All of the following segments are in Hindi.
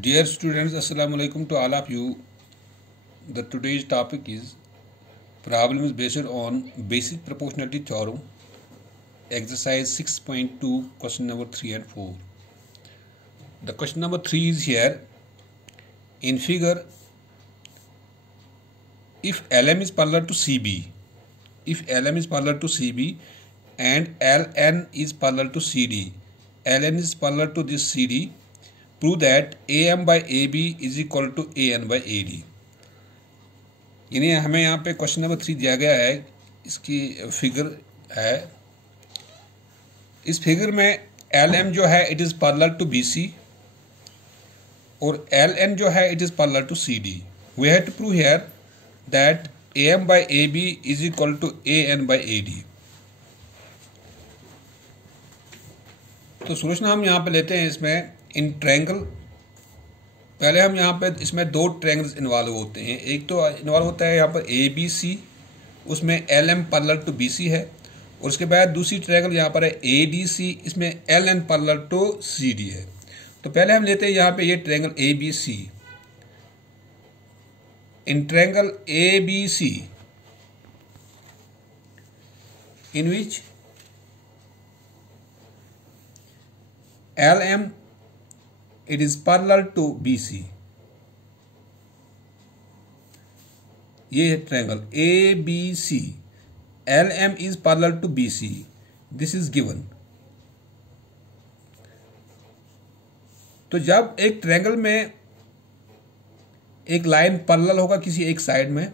Dear students, Assalamu alaikum to all of you. The today's topic is problems based on basic proportionality theorem, exercise 6.2, question number 3 and 4. The question number 3 is here. In figure, if LM is parallel to CB, and LN is parallel to CD, LN is parallel to this CD, prove that AM by AB is equal to AN by AD. यानी हमें यहाँ पे क्वेश्चन नंबर 3 दिया गया है, इसकी फिगर है. इस फिगर में LM जो है it is parallel to BC और LN जो है it is parallel to CD. We have to prove here that AM by AB is equal to AN by AD. तो सोल्यूशन हम यहाँ पे लेते हैं इसमें इन ट्रायंगल. पहले हम यहाँ पे इसमें दो ट्रायंगल्स इन्वॉल्व होते हैं. एक तो इन्वॉल्व होता है यहाँ पर ABC, उसमें LM पैरेलल टू BC है, और उसके बाद दूसरी ट्रायंगल यहाँ पर है ADC, इसमें LN पैरेलल टू CD है. तो पहले हम लेते हैं यहाँ पे ये triangle ABC. In triangle ABC in which LM it is parallel to BC. ये है triangle ABC, LM is parallel to BC. This is given. तो जब एक ट्रायंगल में एक लाइन पैरेलल होगा किसी एक साइड में,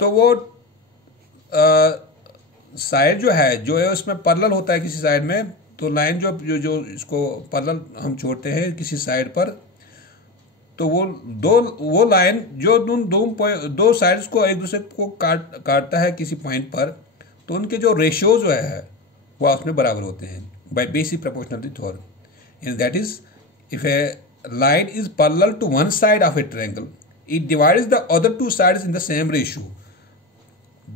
तो वो साइड जो है उसमें पैरेलल होता है किसी साइड में. तो लाइन जो इसको पैरेलल हम छोड़ते हैं किसी साइड पर, तो वो लाइन जो दो साइड्स को एक दूसरे को काटता है किसी पॉइंट पर, तो उनके जो रेशियो जो है वो आपस में बराबर होते हैं by basic proportionality theorem. And that is if a line is parallel to one side of a triangle, it divides the other two sides in the same ratio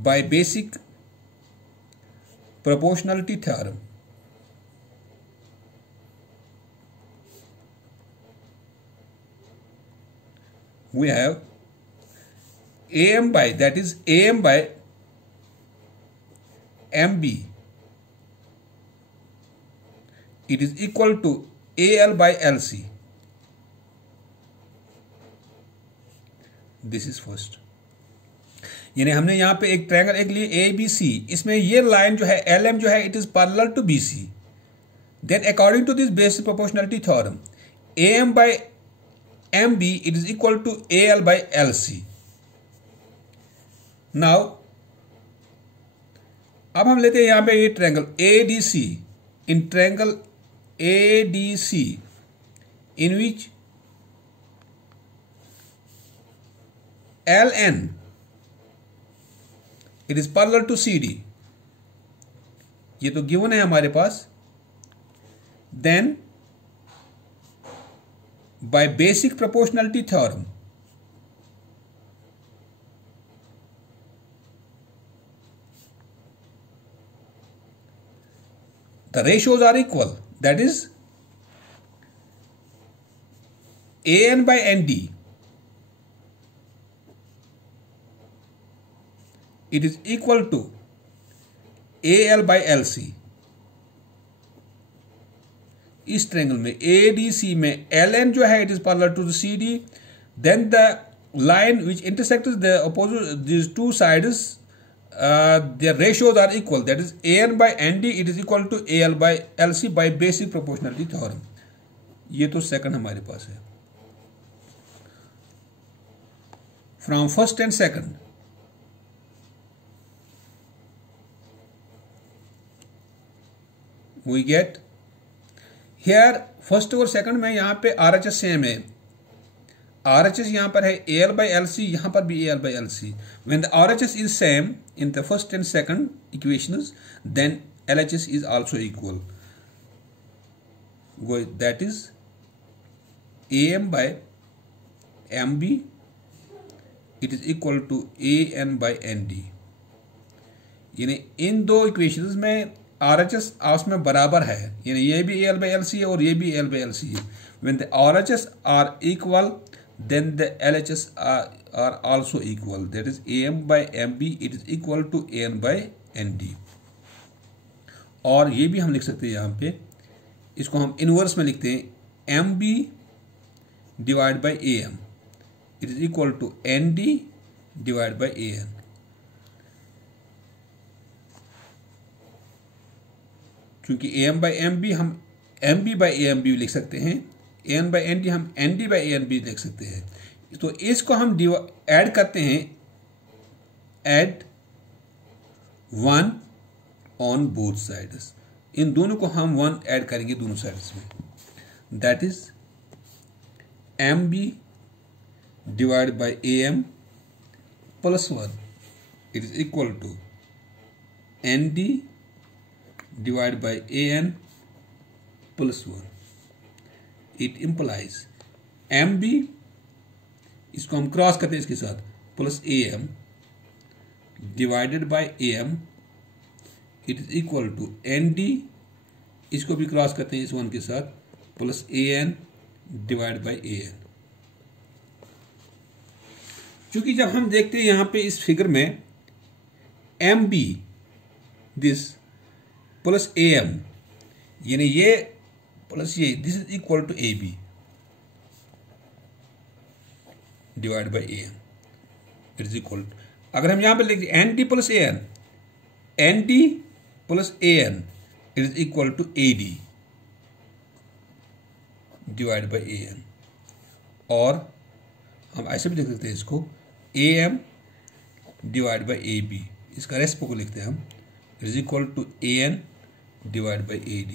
by basic proportionality theorem. We have AM by, that is AM by MB, it is equal to AL by LC. This is first. यानी हमने यहाँ पे एक ट्रायंगल एक लिए ABC, इसमें ये लाइन जो है LM जो है it is parallel to BC. Then according to this basic proportionality theorem, AM by MB it is equal to AL by LC. Now अब हम लेते हैं यहाँ पे ये triangle ADC. In triangle ADC in which LN it is parallel to CD. ये तो गिवन है हमारे पास. Then by basic proportionality theorem, the ratios are equal. That is AN by ND, it is equal to AL by LC. इस ट्रायंगल में ADC में LN जो है it is parallel to the CD. Then the line which intersects the opposite this two sides, their ratios are equal. That is AN by ND it is equal to AL by LC by basic proportionality theorem. ये तो सेकंड हमारे पास है. From first and second we get here first और सेकंड में यहाँ पे RHS सेम है. RHS यहाँ पर है AL by LC, यहाँ पर भी AL by LC. When the RHS is same in the first and second equations, then LHS is also equal. That is AM by MB it is equal to AN by ND. यानी इन दो इक्वेशंस में RHS आपस में बराबर है, यानी ये भी AL by LC है और ये भी AL by LC है, when the RHS are equal then the LHS are also equal, that is AM by MB it is equal to AN by ND। और ये भी हम लिख सकते हैं यहाँ पे, इसको हम इनवर्स में लिखते हैं MB divide by AM it is equal to ND divide by AN। क्योंकि AM बाई MB हम MB बाई AM भी लिख सकते हैं, AN बाई ND हम ND बाई AN भी लिख सकते हैं। तो इसको हम ऐड करते हैं, ऐड 1 ऑन बोथ साइड्स, इन दोनों को हम 1 ऐड करेंगे दोनों साइड्स में, that is MB divide by AM plus 1 it is equal to ND divide by AN plus 1। It implies MB, इसको हम क्रॉस करते हैं इसके साथ, plus AM divided by AM it is equal to ND, इसको भी क्रॉस करते हैं इस 1 के साथ, plus AN divide by AN। क्योंकि जब हम देखते हैं यहां पे इस फिगर में MB दिस प्लस AM, यानी ये प्लस ये, this is equal to AB divide by AM it is equal to, अगर हम यहां पे लिखते हैं ND plus AN, ND plus AN it is equal to AD divide by AN। और हम ऐसे भी लिख सकते हैं इसको AM डिवाइड बाई AB, इसका रेस्पो को लिखते हैं हम, it is equal to AN divide by AD।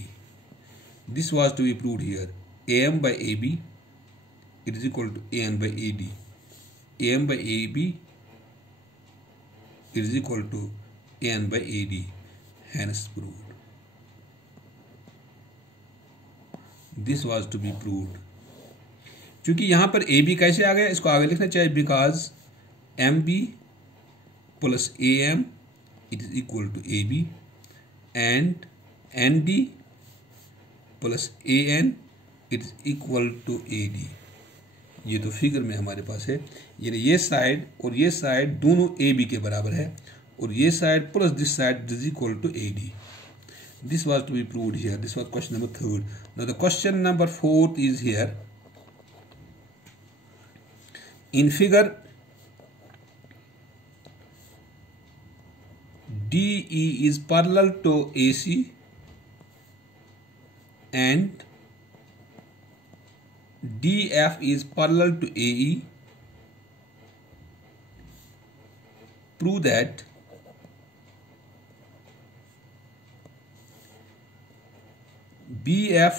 This was to be proved here, AM by AB it is equal to AN by AD, AM by AB it is equal to AN by AD, hence proved। This was to be proved. क्योंकि यहां पर AB कैसे आ गया, इसको आगे लिखना चाहिए, because MB plus AM it is equal to AB and ND plus AN it is equal to AD। ये तो फिगर में हमारे पास है, यानी ये साइड और ये साइड दोनों AB के बराबर है, और ये side plus this side is equal to AD। This was to be proved here. This was question number 3rd. Now the question number 4th is here. In figure DE is parallel to AC and DF is parallel to AE. Prove that BF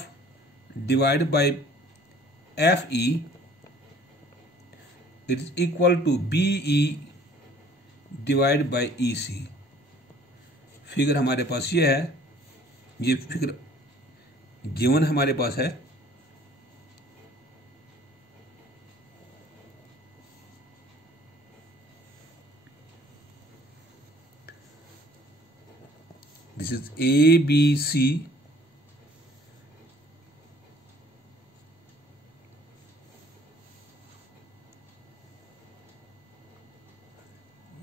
divided by FE it is equal to BE divided by EC। Figure हमारे पास ये है, ये फिगर गिवन हमारे पास है, दिस इज ABC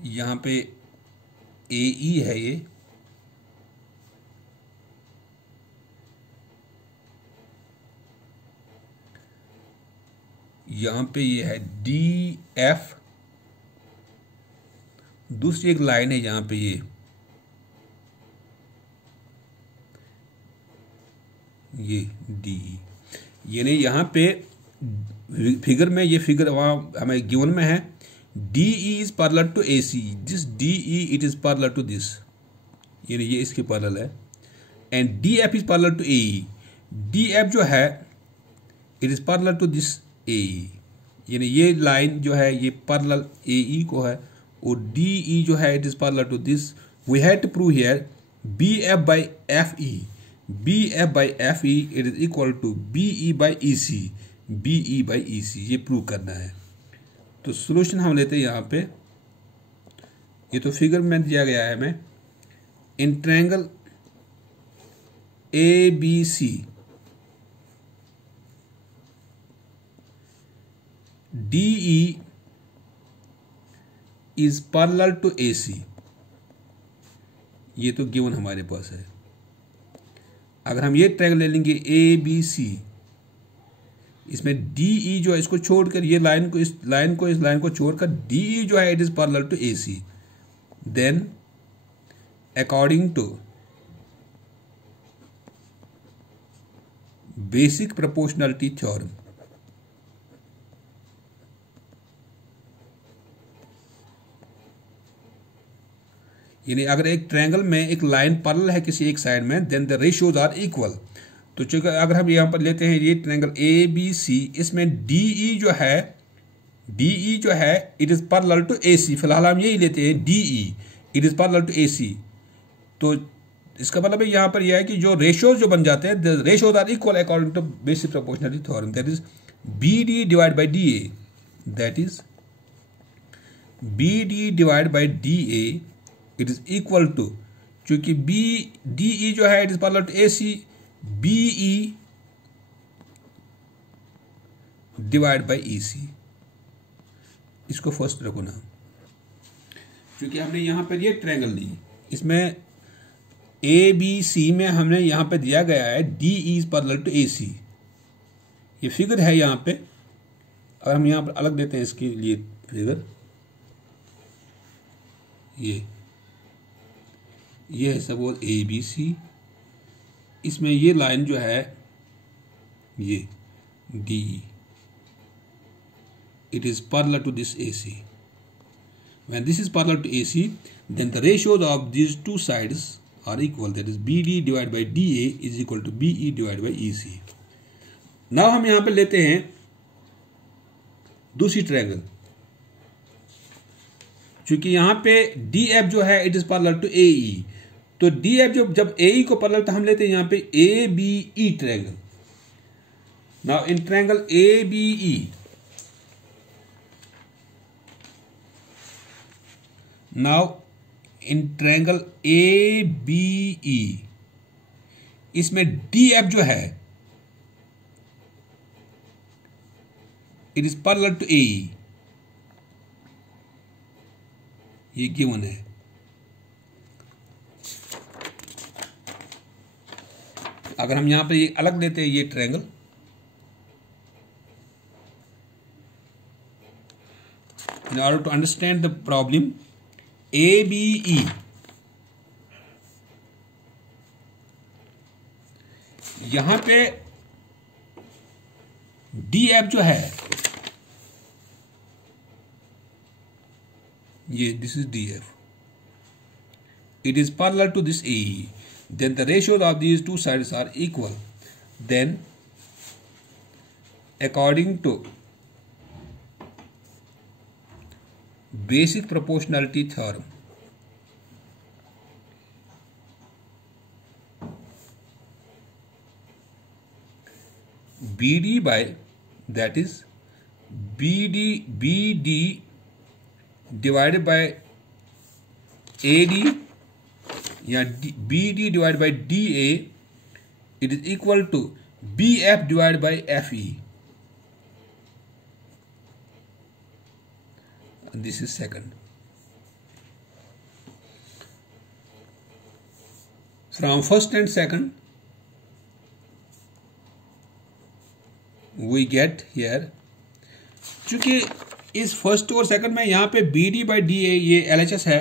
यहाँ पे AE है, ये यहाँ पे ये है DF, दूसरी एक लाइन है यहाँ पे ये DE, यानी यहाँ पे फिगर में, ये फिगर वहाँ हमें गिवन में है, DE is parallel to AC, this DE it is parallel to this, यानी ये इसके पैरेलल है, and DF is parallel to AE, DF जो है it is parallel to this AE, यानी ये लाइन जो है ये पैरेलल AE को है, और DE जो है it is parallel to this। we had to prove here BF by FE, BF by FE it is equal to BE by EC, BE by EC, ये प्रूव करना है। तो सॉल्यूशन हम लेते हैं यहाँ पे, ये तो फिगर में दिया गया है हमें, in triangle ABC DE is parallel to AC, ये तो गिवन हमारे पास है। अगर हम ये ट्रायंगल ले लेंगे ABC, इसमें DE जो है इसको छोड़कर ये लाइन को इस लाइन को छोड़कर DE जो है it is parallel to AC, then according to basic proportionality theorem, यानी अगर एक ट्रायंगल में एक लाइन पैरेलल है किसी एक साइड में, then the ratios are equal. तो चूंकि अगर हम यहाँ पर लेते हैं ये ट्रायंगल ABC, इसमें DE जो है it is parallel to AC, फिलहाल हम यही लेते हैं DE it is parallel to AC। तो इसका मतलब यहाँ पर यह है कि जो रेशियोज जो बन जाते हैं, the ratios are equal according to basic proportionality theorem, that is BD divide by DA, that is BD divide by DA it is equal to, चूंकि DE जो है it is parallel to AC, BE divide by EC। इसको फर्स्ट रखो ना, क्योंकि हमने यहां पर ये ट्रायंगल ली, इसमें ABC में हमने यहां पे दिया गया है DE is parallel to AC, ये फिगर है यहां पे। अगर हम यहां पर अलग देते हैं इसके लिए फिगर, ये है सपोज ABC, इसमें ये लाइन जो है ये DE it is parallel to this AC. When this is parallel to AC, then the ratios of these two sides are equal, that is BD divided by DA is equal to BE divided by EC. Now हम यहां पे लेते हैं दूसरी ट्रायंगल, क्योंकि यहां पे DF जो है it is parallel to AE, तो DF जब AE को पैरेलल तो हम लेते हैं यहां पे ABE triangle. Now in triangle ABE, now in triangle ABE, इसमें DF जो है it is parallel to AE, ये गिवन है। अगर हम यहां पर ये अलग लेते हैं ये triangle, in order to understand the problem ABE, यहां पे DF जो है ये this is DF, it is parallel to this AE, then the ratios of these two sides are equal, then according to basic proportionality theorem, BD by, that is BD divided by AD या BD divided by DA it is equal to BF divided by FE. And this is second. From first and second we get here, चूंकि इस फर्स्ट और सेकंड में यहाँ पे BD by DA ये LHS है,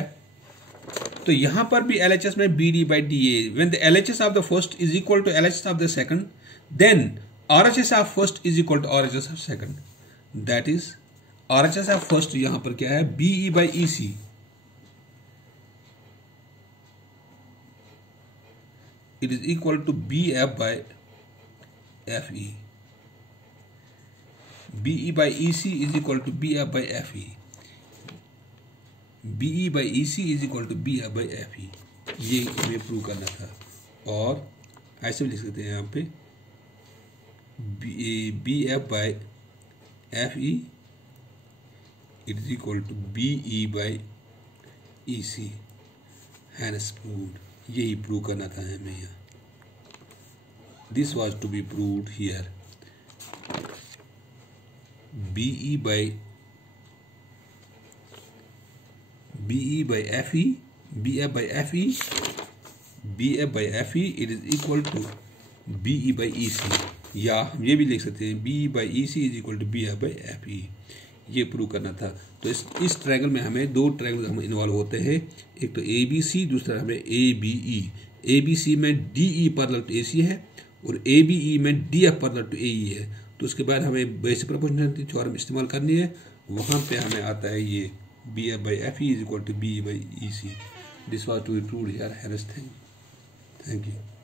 तो यहां पर भी LHS में BD by DA, when the LHS of the first is equal to LHS of the second, then RHS of first is equal to RHS of second, that is RHS of first यहां पर क्या है BE by EC, it is equal to BF by FE, BE by EC is equal to BF by FE, BE by EC is equal to BF by FE, ये हमें प्रूव करना था। और ऐसे भी लिख सकते हैं यहाँ पे BF by FE it is equal to BE by EC, hence proved, यही प्रूव करना था हमें यहाँ। This was to be proved here. BE by FE, BF by FE, it is equal to BE by EC, या हम ये भी लिख सकते हैं BE by EC is equal to BF by FE। ये प्रूव करना था। तो इस ट्रायंगल में हमें दो ट्रायंगल हम इन्वॉल्व होते हैं, एक तो ABC, दूसरा हमें ABE। ABC में DE पैरेलल टू AC है और ABE में DF पैरेलल टू AE है। तो उसके बाद हमें बेसिक प्रोपोर्शनैलिटी थ्योरम इस्तेमाल करनी है, वहाँ पे हमें आता है ये BF by FE is equal to BE by EC। This was to be proved here. Thank you.